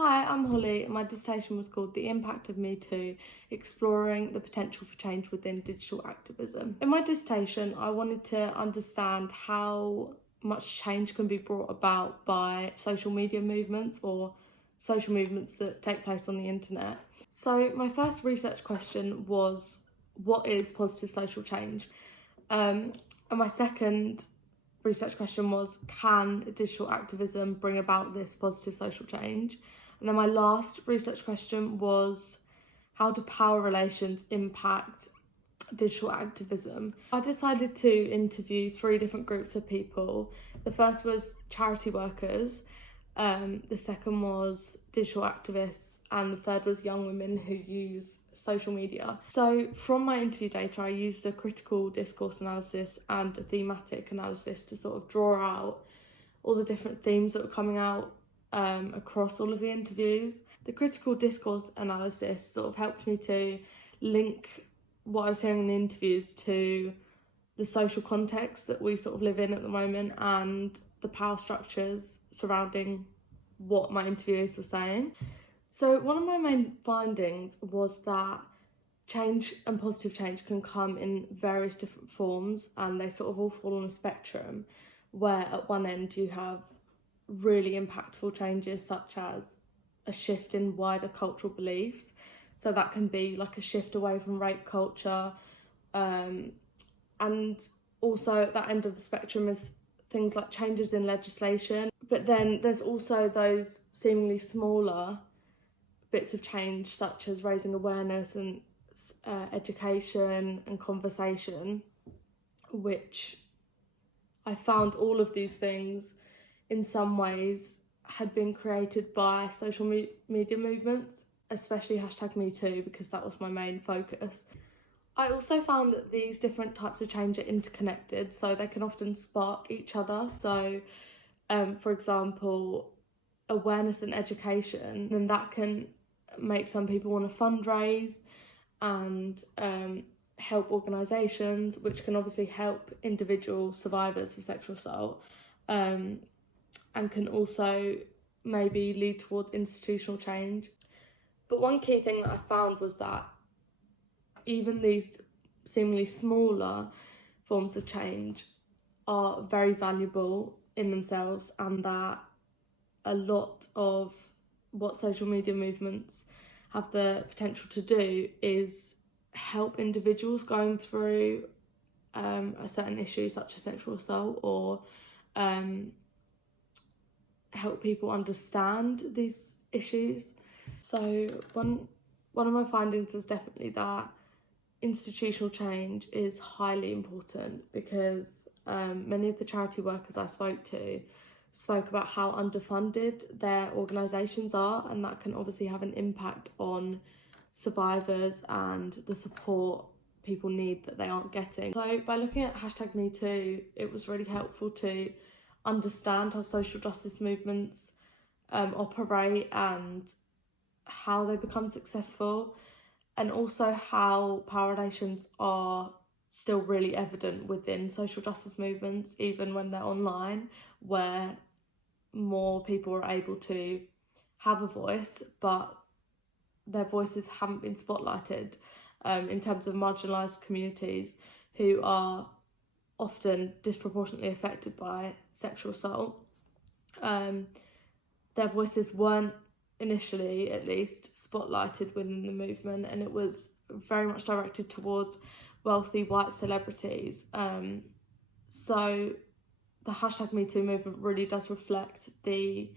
Hi, I'm Hollie and my dissertation was called The Impact of Me Too, Exploring the Potential for Change Within Digital Activism. In my dissertation, I wanted to understand how much change can be brought about by social media movements or social movements that take place on the internet. So my first research question was, what is positive social change? And my second research question was, can digital activism bring about this positive social change? And then my last research question was, how do power relations impact digital activism? I decided to interview 3 different groups of people. The first was charity workers, the second was digital activists, and the third was young women who use social media. So from my interview data, I used a critical discourse analysis and a thematic analysis to sort of draw out all the different themes that were coming out across all of the interviews. The critical discourse analysis sort of helped me to link what I was hearing in the interviews to the social context that we sort of live in at the moment and the power structures surrounding what my interviewers were saying. So one of my main findings was that change and positive change can come in various different forms, and they sort of all fall on a spectrum, where at one end you have really impactful changes such as a shift in wider cultural beliefs. So that can be like a shift away from rape culture, and also at that end of the spectrum is things like changes in legislation. But then there's also those seemingly smaller bits of change such as raising awareness and education and conversation, which I found all of these things in some ways had been created by social media movements, especially #MeToo, because that was my main focus. I also found that these different types of change are interconnected, so they can often spark each other. So, for example, awareness and education, and that can make some people want to fundraise and help organisations, which can obviously help individual survivors of sexual assault, and can also maybe lead towards institutional change. But one key thing that I found was that even these seemingly smaller forms of change are very valuable in themselves, and that a lot of what social media movements have the potential to do is help individuals going through a certain issue such as sexual assault, or help people understand these issues. So one of my findings was definitely that institutional change is highly important, because many of the charity workers I spoke about how underfunded their organisations are, and that can obviously have an impact on survivors and the support people need that they aren't getting. So by looking at #MeToo, it was really helpful to understand how social justice movements operate and how they become successful, and also how power relations are still really evident within social justice movements, even when they're online, where more people are able to have a voice, but their voices haven't been spotlighted in terms of marginalised communities who are often disproportionately affected by sexual assault. Their voices weren't initially, at least, spotlighted within the movement, and it was very much directed towards wealthy white celebrities. So the #MeToo movement really does reflect the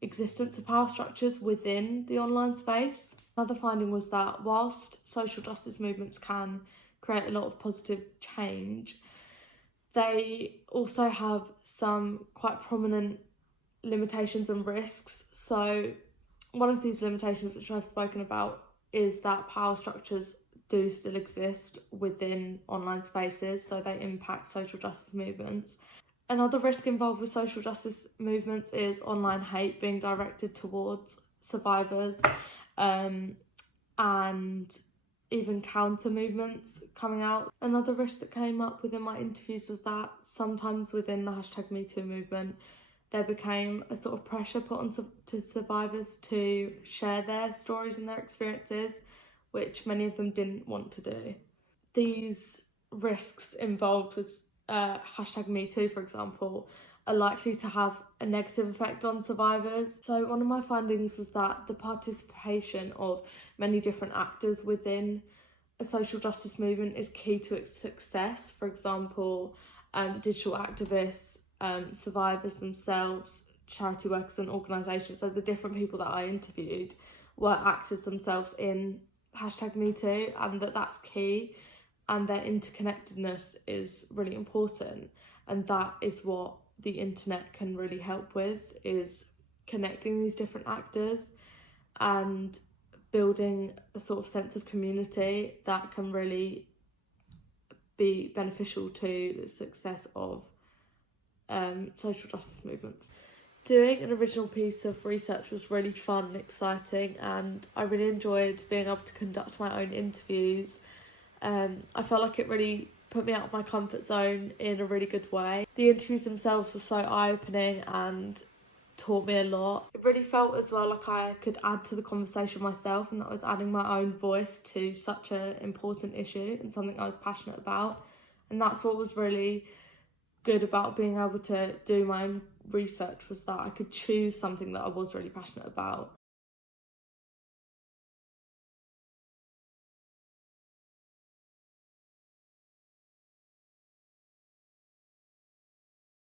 existence of power structures within the online space. Another finding was that whilst social justice movements can create a lot of positive change, they also have some quite prominent limitations and risks. So one of these limitations, which I've spoken about, is that power structures do still exist within online spaces, so they impact social justice movements. Another risk involved with social justice movements is online hate being directed towards survivors, and even counter movements coming out. Another risk that came up within my interviews was that sometimes within the #MeToo movement, there became a sort of pressure put on to survivors to share their stories and their experiences, which many of them didn't want to do. These risks involved with #MeToo, for example, are likely to have a negative effect on survivors. So one of my findings was that the participation of many different actors within a social justice movement is key to its success. For example, digital activists, survivors themselves, charity workers and organisations. So the different people that I interviewed were actors themselves in #MeToo, and that's key, and their interconnectedness is really important, and that is what the internet can really help with, is connecting these different actors and building a sort of sense of community that can really be beneficial to the success of social justice movements. Doing an original piece of research was really fun and exciting, and I really enjoyed being able to conduct my own interviews. I felt like it really put me out of my comfort zone in a really good way. The interviews themselves were so eye-opening and taught me a lot. It really felt as well like I could add to the conversation myself, and that I was adding my own voice to such an important issue and something I was passionate about. And that's what was really good about being able to do my own research, was that I could choose something that I was really passionate about.